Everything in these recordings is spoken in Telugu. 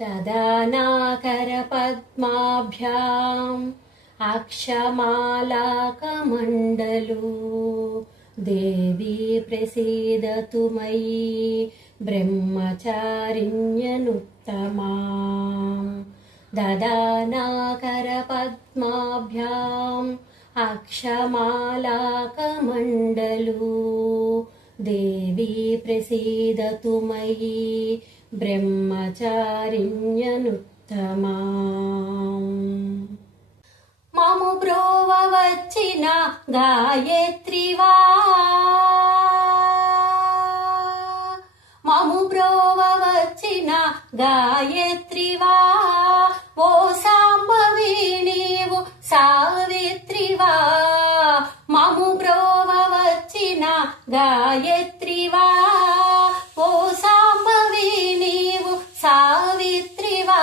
ददानाकरपद्माभ्याम् अक्षमालाकमण्डलू देवी प्रसीदतु मयि ब्रह्मचारिण्यनुत्तमाम् ददानाकरपद्माभ्याम् अक्षमालाकमण्डलू देवी प्रसीदतु मयि ब्रह्मचारिण्यनुत्तमाम् ममु ब्रोववच्चिन गायत्रीवा ममु ब्रोववच्चिन गायत्रीवा ओ साम्भवी नीवु सावित्रीवा ममु ब्रोववच्चिन गायत्रीवा ओ साम्भवी नीवु सावित्रीवा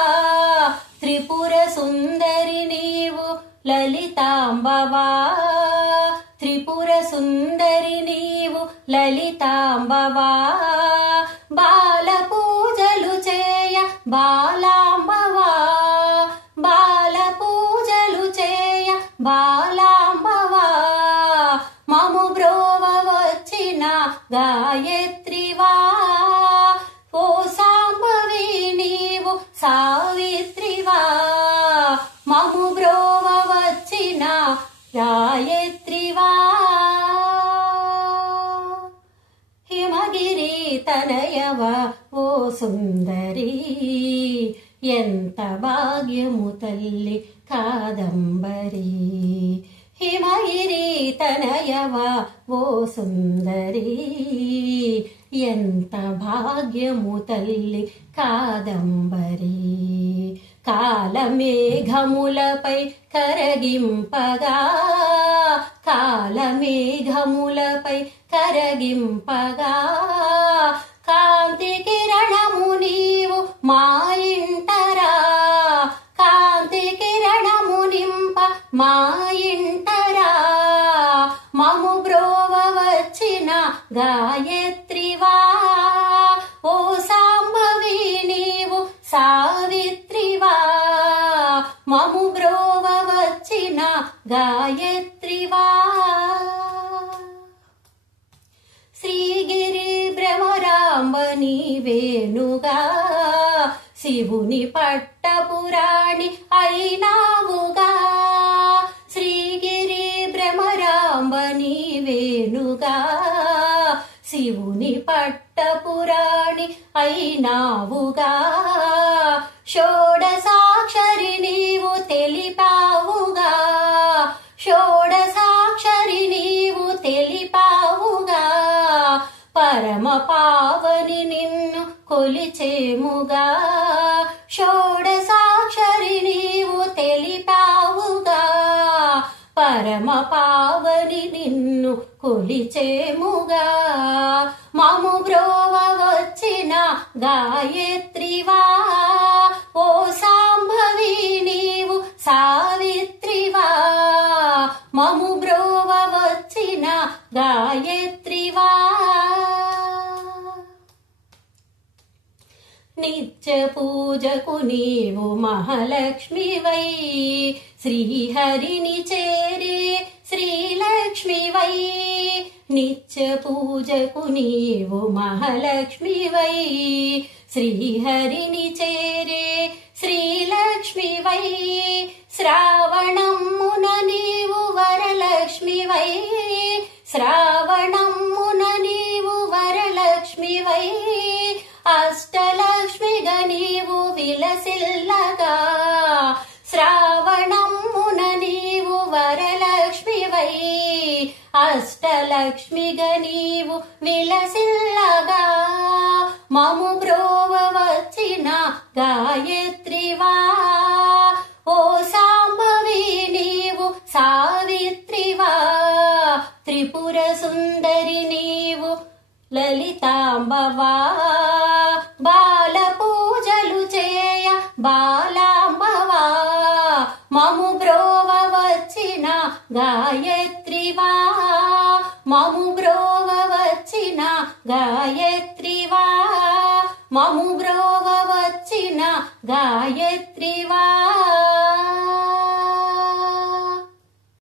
त्रिपुर सुंदरी नीवु ललितांबवा त्रिपुर सुंदरी नीवु ललितांबवा बाल पूजलु चेय बालांबवा बाल पूजलु चेय बालांबवा ममु ब्रोववच्चिन गायत्रीवा ओ साम्भवी नीवु सावित्रीवा ममु ब्रोववच्चिन गायत्रीवा हिमगिरी तनयव ओ सुंदरी ఎంత భాగ్యము తల్లి కాదంబరి హిమగిరి తనయవ ఓ సుందరి ఎంత భాగ్యము తల్లి కాదంబరి కాలమేఘములపై కరగింపగా కాలమేఘములపై కరగింపగా కాంతి కిరణము నీవు మా ఇంటరా కాంతి కిరణము నింప మా ఇంటరా మము బ్రోవవచ్చిన గాయత్రీవా ఓ సాంభవి నీవు సావిత్రీవా మము బ్రోవవచ్చిన గాయత్రీవా శ్రీగిరి భ్రమరాంబ నీవేనుగా శివుని పట్టపురాణి అయినావుగా శ్రీగిరి భ్రమరాంబ నీవేనుగా శివుని పట్టపురాణి అయినావుగా షోడసాక్షరి నీవు తెలిపావుగా షోడసాక్షరి నీవు తెలిపావుగా పరమ పావని నిన్ను కొలిచేముగా షోడసాక్షరి నీవు తెలిపావుగా పరమ పావని నిన్ను కొలిచేముగా మము బ్రోవవచ్చిన గాయత్రీవా ఓ సాంభవి నీవు సావిత్రీవా మము బ్రోవవచ్చిన గాయత్రీవా నిత్య పూజకు నీవు మహాలక్ష్మివై శ్రీహరిని చేరే శ్రీలక్ష్మివై నిత్య పూజకు నీవు మహాలక్ష్మివై శ్రీహరిని చేరే శ్రీలక్ష్మివై శ్రావణమున నీవు వరలక్ష్మివై శ్రావణమున నీవు వరలక్ష్మివై అష్టలక్ష్మిగా నీవు విలసిల్లగా శ్రావణమున నీవు వరలక్ష్మివై అష్టలక్ష్మిగా నీవు విలసిల్లగా మము బ్రోవవచ్చిన గాయత్రీవా ఓ సాంభవి నీవు సావిత్రీవా త్రిపుర సుందరి నీవు లలితాంబవా బాల పూజలు చేయ బాలాంబవా మము బ్రోవవచ్చిన గాయత్రీవా మము బ్రోవవచ్చిన గాయత్రీవా మము బ్రోవవచ్చిన వచ్చిన గాయత్రివా